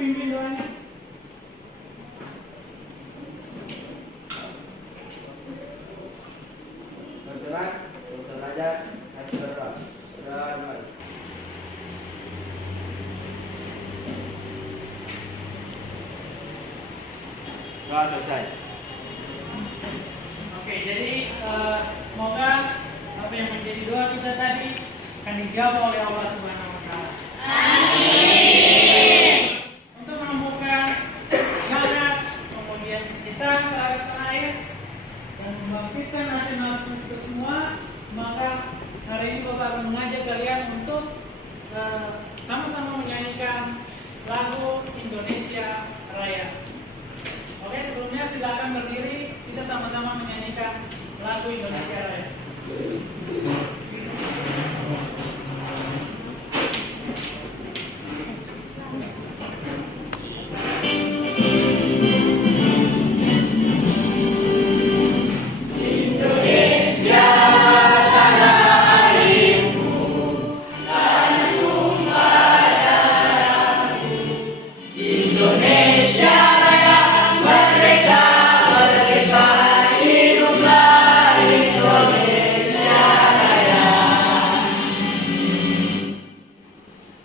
pimpin doanya. Bergerak, berderajat, dan bergerak. Sudah mulai. Sudah selesai. Oke, jadi semoga apa yang menjadi doa kita tadi akan dijawab oleh Allah Subhanahu wa Ta'ala. Amin. Untuk menemukan jalan, kemudian kita ke arah terakhir dan membangkitkan nasionalisme itu semua, maka hari ini Bapak akan mengajak kalian untuk sama-sama menyanyikan lagu Indonesia Raya. Oke, sebelumnya silakan berdiri, kita sama-sama menyanyikan lagu Indonesia Raya.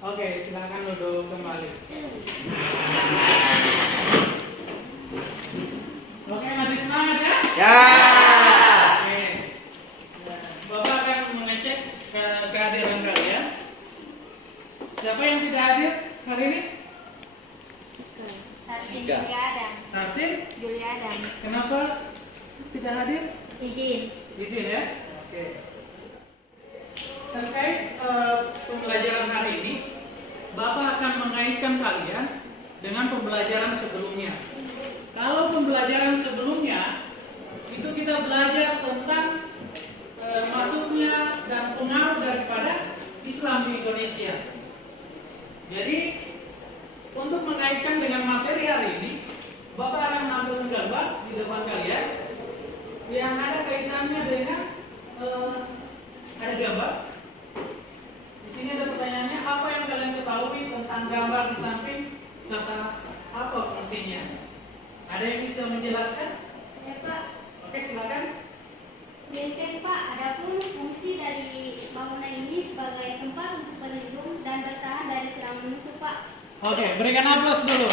Oke, silakan duduk kembali. Oke, masih semangat ya? Ya. Oke. Bapak akan mengecek kehadiran kalian. Siapa yang tidak hadir hari ini? Sartin Julia Adam. Sartin? Julia Adam. Kenapa tidak hadir? Izin. Izin ya? Oke. Terkait pembelajaran hari ini, Bapak akan mengaitkan kalian dengan pembelajaran sebelumnya. Kalau pembelajaran sebelumnya itu kita belajar tentang masuknya dan pengaruh daripada Islam di Indonesia. Jadi untuk mengaitkan dengan materi hari ini, Bapak akan menampilkan gambar di depan kalian yang ada kaitannya dengan ada gambar. Di sini ada pertanyaannya, apa yang kalian ketahui tentang gambar di samping serta apa fungsinya? Ada yang bisa menjelaskan? Saya Pak. Oke, silakan. Benteng Pak, adapun fungsi dari bangunan ini sebagai tempat untuk berlindung dan bertahan dari serangan musuh Pak. Oke, berikan aplaus dulu.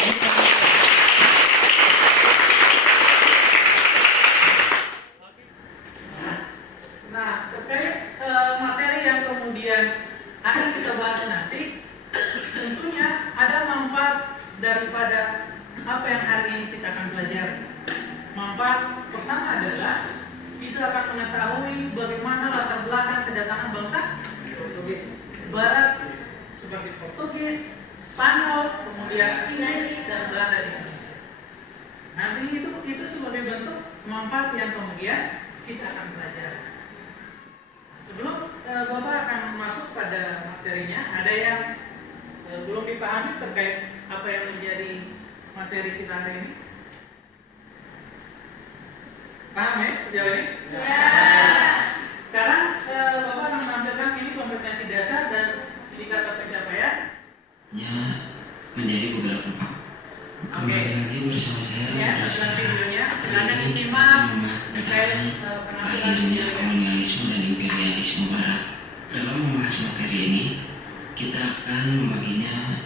Nah, terkait materi yang kemudian akan kita bahas nanti, tentunya ada manfaat daripada apa yang hari ini kita akan pelajari. Manfaat pertama adalah kita akan mengetahui bagaimana latar belakang kedatangan bangsa Portugis Barat seperti Portugis, Spanyol, kemudian Inggris dan Belanda di Indonesia. Nanti itu sebagai bentuk manfaat yang kemudian kita akan pelajari. Sebelum Bapak akan masuk pada materinya, ada yang belum dipahami terkait apa yang menjadi materi kita hari ini? Paham ya sejauh ini? Ya. Sekarang Bapak akan menampilkan ini kompetensi dasar dan indikator pencapaian. Ya, menjadi beberapa pak. Kembali lagi bersama saya. Ya, dengan videonya. Silakan disimak terkait penampilan Dunia videonya. kolonialisme dan imperialisme Barat. Dalam membahas materi ini, kita akan membaginya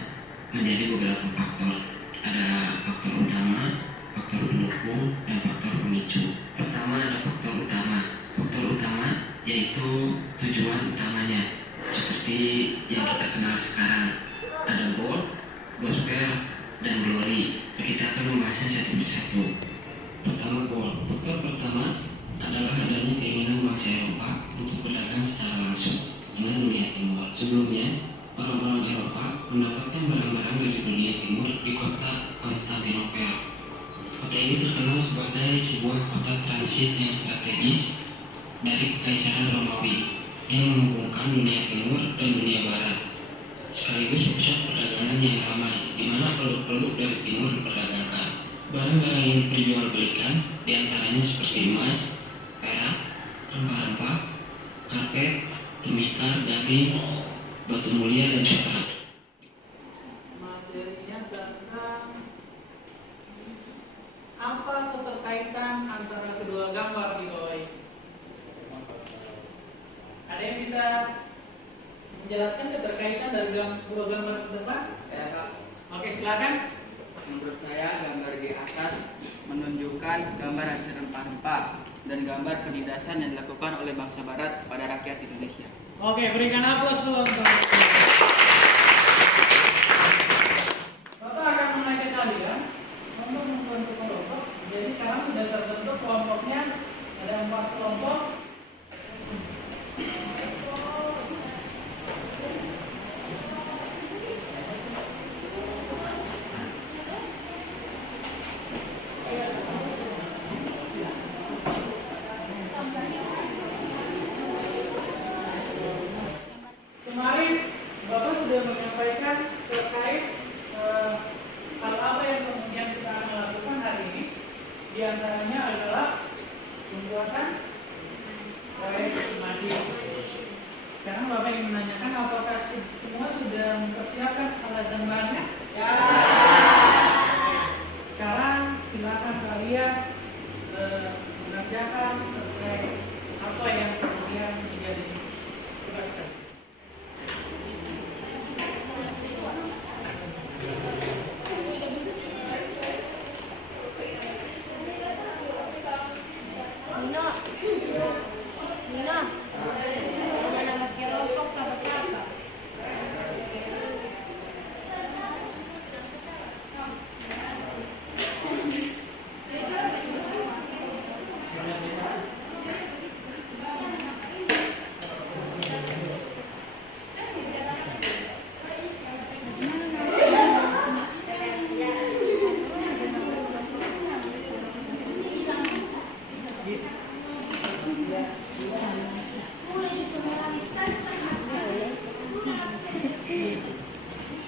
menjadi beberapa faktor. Ada faktor utama, faktor pendukung, dan faktor pemicu. Pertama ada faktor utama. Faktor utama yaitu tujuan utamanya, seperti yang kita kenal sekarang. Ada goal, gospel, dan glory. Kita akan membahasnya satu persatu. Pertama goal. Faktor pertama adalah adanya keinginan bangsa Eropa untuk berdagang secara langsung dengan dunia timur. Sebelumnya, orang-orang Eropa mendapatkan barang-barang dari dunia timur di kota Konstantinopel. Kota ini terkenal sebagai sebuah kota transit yang strategis dari Kekaisaran Romawi yang menghubungkan dunia timur dan dunia barat, sekaligus pusat perdagangan yang ramai, di mana produk-produk dari timur diperdagangkan. Barang-barang yang diperjualbelikan diantaranya seperti emas, perak, rempah-rempah, karpet, tembikar, daging, batu mulia, dan coklat. materinya tentang apa keterkaitan antara kedua gambar di bawah ini. Ada yang bisa menjelaskan keterkaitan dari dua gambar ke depan? Ya, Kak. Oke, silakan. Menurut saya gambar di atas menunjukkan gambar hasil rempah-rempah dan gambar penindasan yang dilakukan oleh bangsa Barat pada rakyat Indonesia. Oke, berikan aplaus dulu untuk Bapak akan mengajak kalian untuk membentuk kelompok. Jadi sekarang sudah terbentuk kelompoknya, ada 4 kelompok. Kemarin Bapak sudah menyampaikan terkait hal apa yang kemudian kita akan lakukan hari ini. Di antaranya adalah pembuatan proyek mandi. Sekarang Bapak ingin menanyakan apakah semua sudah mempersiapkan alat dan bahannya? Ya. Sekarang silakan kalian mengerjakan terkait apa yang kemudian menjadi tugas kalian. Nino, ada nama kelompok sama siapa?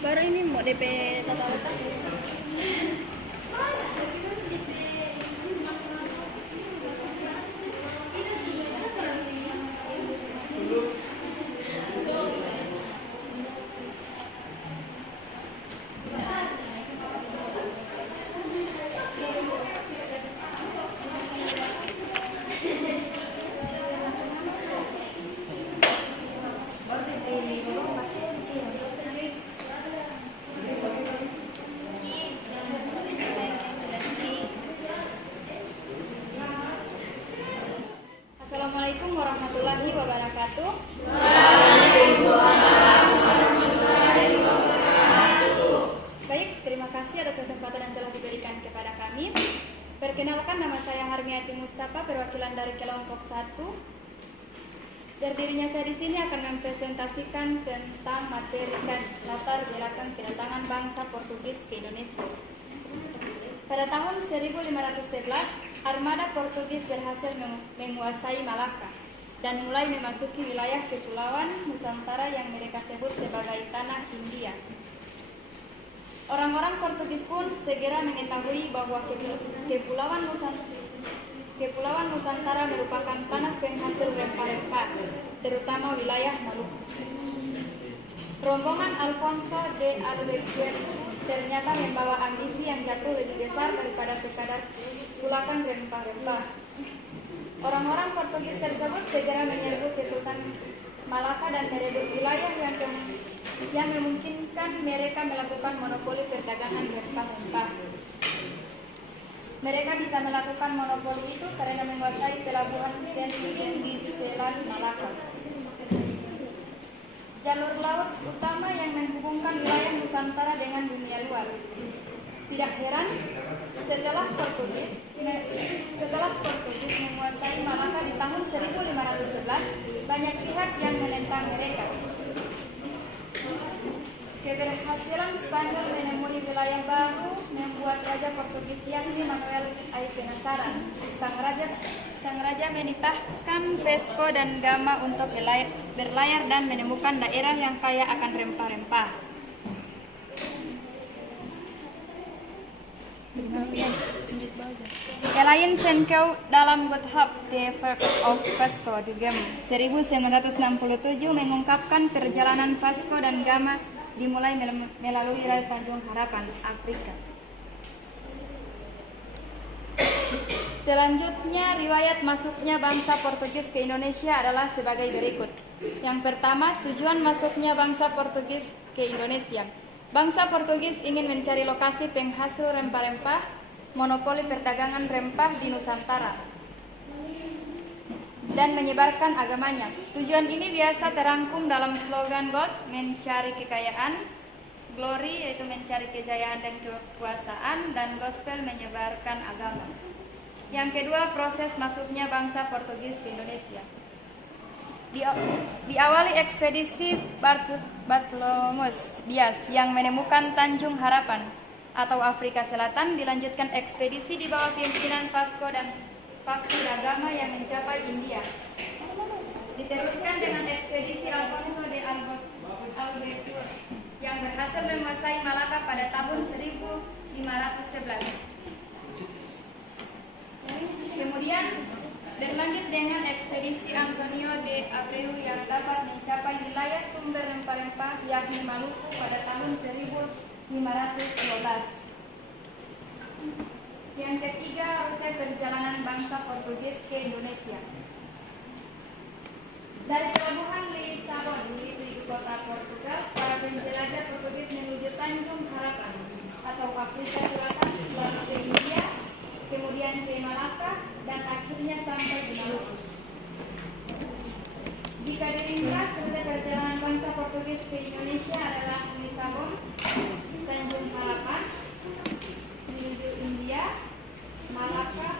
Baru ini mau DP tata letak. Assalamualaikum warahmatullahi wabarakatuh. Baik, terima kasih atas kesempatan yang telah diberikan kepada kami. Perkenalkan, nama saya Harmiati Mustafa, perwakilan dari kelompok 1. Berdirinya saya di sini akan mempresentasikan tentang materi dan latar belakang kedatangan bangsa Portugis ke Indonesia. Pada tahun 1511, armada Portugis berhasil menguasai Malaka dan mulai memasuki wilayah kepulauan Nusantara yang mereka sebut sebagai Tanah India. Orang-orang Portugis pun segera mengetahui bahwa Kepulauan Nusantara merupakan tanah penghasil rempah-rempah, terutama wilayah Maluku. Rombongan Alfonso de Albuquerque ternyata membawa ambisi yang jatuh lebih besar daripada sekadar pulakan rempah-rempah. Orang-orang Portugis tersebut segera menyerbu ke Sultan Malaka dan merebut wilayah yang memungkinkan mereka melakukan monopoli perdagangan rempah-rempah. Mereka bisa melakukan monopoli itu karena menguasai pelabuhan penting di Selat Malaka, jalur laut utama yang menghubungkan wilayah Nusantara dengan dunia luar. Tidak heran, setelah Portugis menguasai Malaka di tahun 1511, banyak pihak yang menentang mereka. Keberhasilan Spanyol menemui wilayah baru membuat Raja Portugis yakni Manuel I penasaran. Sang raja menitahkan Vasco dan Gama untuk berlayar dan menemukan daerah yang kaya akan rempah-rempah. Elaine Senkeu dalam Good Hope, The Work of Vasco da Gama 1967 mengungkapkan perjalanan Vasco dan Gama dimulai melalui Rel Tanjung Harapan, Afrika. Selanjutnya, riwayat masuknya bangsa Portugis ke Indonesia adalah sebagai berikut. Yang pertama, tujuan masuknya bangsa Portugis ke Indonesia. Bangsa Portugis ingin mencari lokasi penghasil rempah-rempah, monopoli perdagangan rempah di Nusantara, dan menyebarkan agamanya. Tujuan ini biasa terangkum dalam slogan God, mencari kekayaan, Glory yaitu mencari kejayaan dan kekuasaan, dan Gospel menyebarkan agama. Yang kedua, proses masuknya bangsa Portugis ke Indonesia. Diawali ekspedisi Bartolomeus Dias yang menemukan Tanjung Harapan atau Afrika Selatan, dilanjutkan ekspedisi di bawah pimpinan Vasco da Gama yang mencapai India. Diteruskan dengan ekspedisi Alfonso de Albuquerque yang berhasil menguasai Malaka pada tahun 1511. Kemudian berlanjut dengan ekspedisi Antonio de Abreu yang dapat mencapai wilayah sumber rempah-rempah yakni Maluku pada tahun 1512. Yang ketiga, rute perjalanan bangsa Portugis ke Indonesia. Dari pelabuhan Lisabon, yaitu ibu kota Portugal, para penjelajah Portugis menuju Tanjung Harapan atau Afrika Selatan, lalu ke India, kemudian ke Malaka, dan akhirnya sampai di Maluku. Jika diringkas, rute perjalanan bangsa Portugis ke Indonesia adalah Lisabon, Tanjung Harapan, menuju India, Malaka,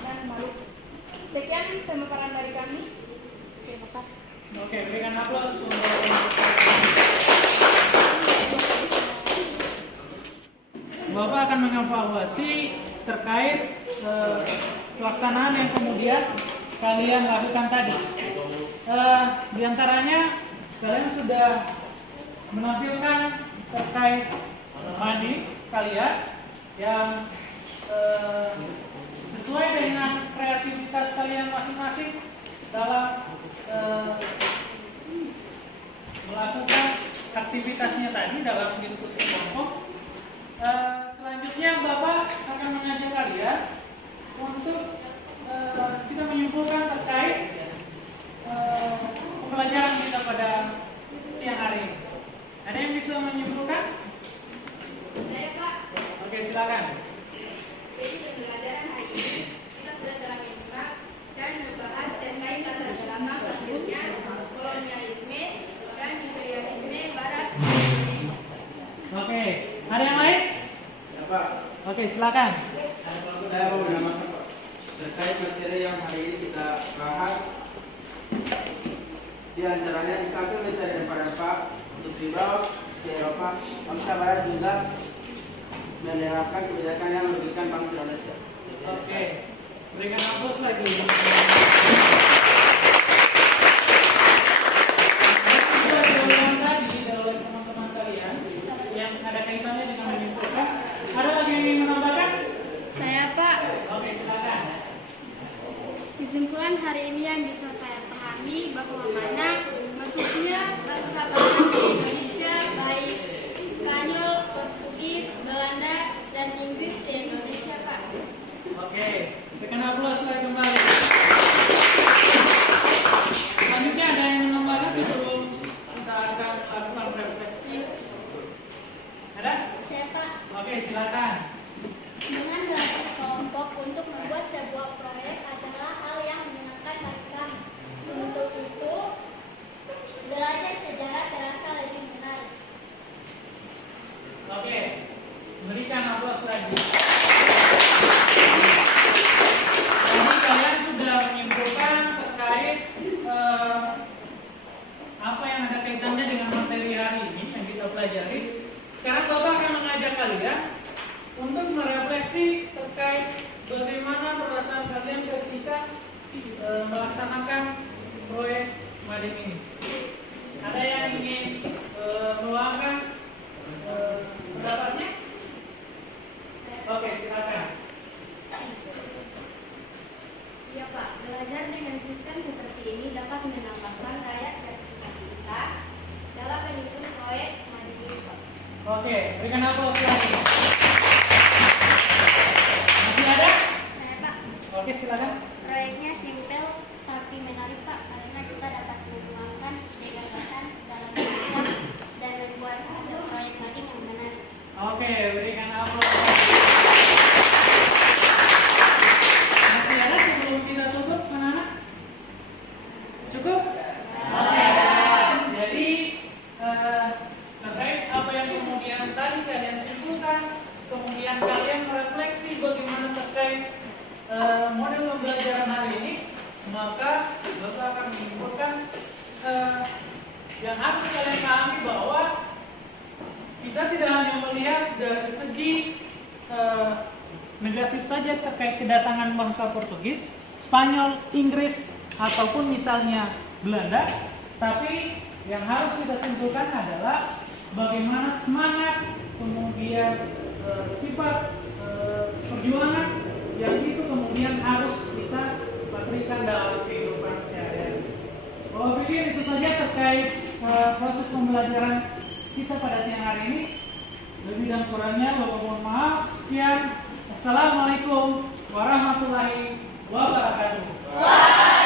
dan Maluku. Sekian pemaparan dari kami. Terima kasih. Oke, berikan aplaus untuk Bapak akan mengevaluasi terkait pelaksanaan yang kemudian kalian lakukan tadi. Di antaranya kalian sudah menampilkan terkait adik kalian yang sesuai dengan kreativitas kalian masing-masing dalam melakukan aktivitasnya tadi dalam diskusi kelompok. Selanjutnya Bapak akan mengajak kalian untuk kita menyimpulkan terkait pembelajaran kita pada siang hari ini. Ada yang bisa menyimpulkan? Saya Pak. Oke, silakan. Jadi pembelajaran hari ini kita sudah telah menyimak dan membahas terkait latar belakang hasilnya kolonialisme dan imperialisme Barat. Oke, ada yang lain? Ya Pak, Oke, silakan. saya mau menambahkan Pak terkait materi yang hari ini kita bahas. Di antaranya di samping mencari rempah-rempah untuk dibawa ke Eropa, bangsa Barat juga menerapkan kebijakan yang merugikan bangsa Indonesia. Oke, berikan aplaus lagi. Sudah diulang tadi oleh teman-teman kalian yang ada kaitannya dengan menyimpulkan. Ada lagi yang ingin menambahkan? Saya Pak. Oke, silakan. Kesimpulan hari ini yang bisa saya pahami bahwa mana masuknya bangsa Barat ke Indonesia baik Spanyol, Portugis, Belanda, dan Inggris ke Indonesia Pak. Oke, berikan aplaus lagi kembali. Selanjutnya ada yang menambahkan sebelum kita akan lakukan refleksi? Ada? Saya Pak. Oke, silakan. Dengan belajar kelompok untuk membuat sebuah proyek adalah hal yang menyenangkan bagi kami. Untuk itu, belajar sejarah terasa lebih menarik. Oke, berikan aplaus lagi. Jadi kalian sudah menyimpulkan terkait apa yang ada kaitannya dengan materi hari ini yang kita pelajari. Sekarang Bapak akan mengajak kalian untuk merefleksi terkait bagaimana perasaan kalian ketika melaksanakan proyek mading ini. Ada yang ingin meluangkan pendapatnya? Oke, silakan. Iya Pak, belajar dengan sistem seperti ini dapat menambahkan daya kreativitas kita dalam menyusun proyek mandiri Pak. aplaus lagi. Masih ada? Saya Pak, Oke, silakan. proyeknya simpel tapi menarik Pak, karena kita dapat menuangkan gagasan dalam tulisan dan membuat hasil proyek coding yang menarik. Oke, berikan aplaus. Masih ada sebelum kita tutup, anak-anak? Cukup? Oke. Jadi terkait apa yang kemudian tadi kalian simpulkan, kemudian kalian merefleksi bagaimana terkait model pembelajaran hari ini, maka Bapak akan menyimpulkan yang harus kalian pahami bahwa kita tidak hanya melihat dari segi negatif saja terkait kedatangan bangsa Portugis, Spanyol, Inggris, ataupun misalnya Belanda, tapi yang harus kita simpulkan adalah bagaimana semangat, kemudian sifat perjuangan yang itu kemudian harus kita berikan dalam kehidupan sehari-hari. Bahwa pikir itu saja terkait proses pembelajaran kita pada siang hari ini. Lebih dan kurangnya Bapak mohon maaf. Sekian. Assalamualaikum warahmatullahi wabarakatuh.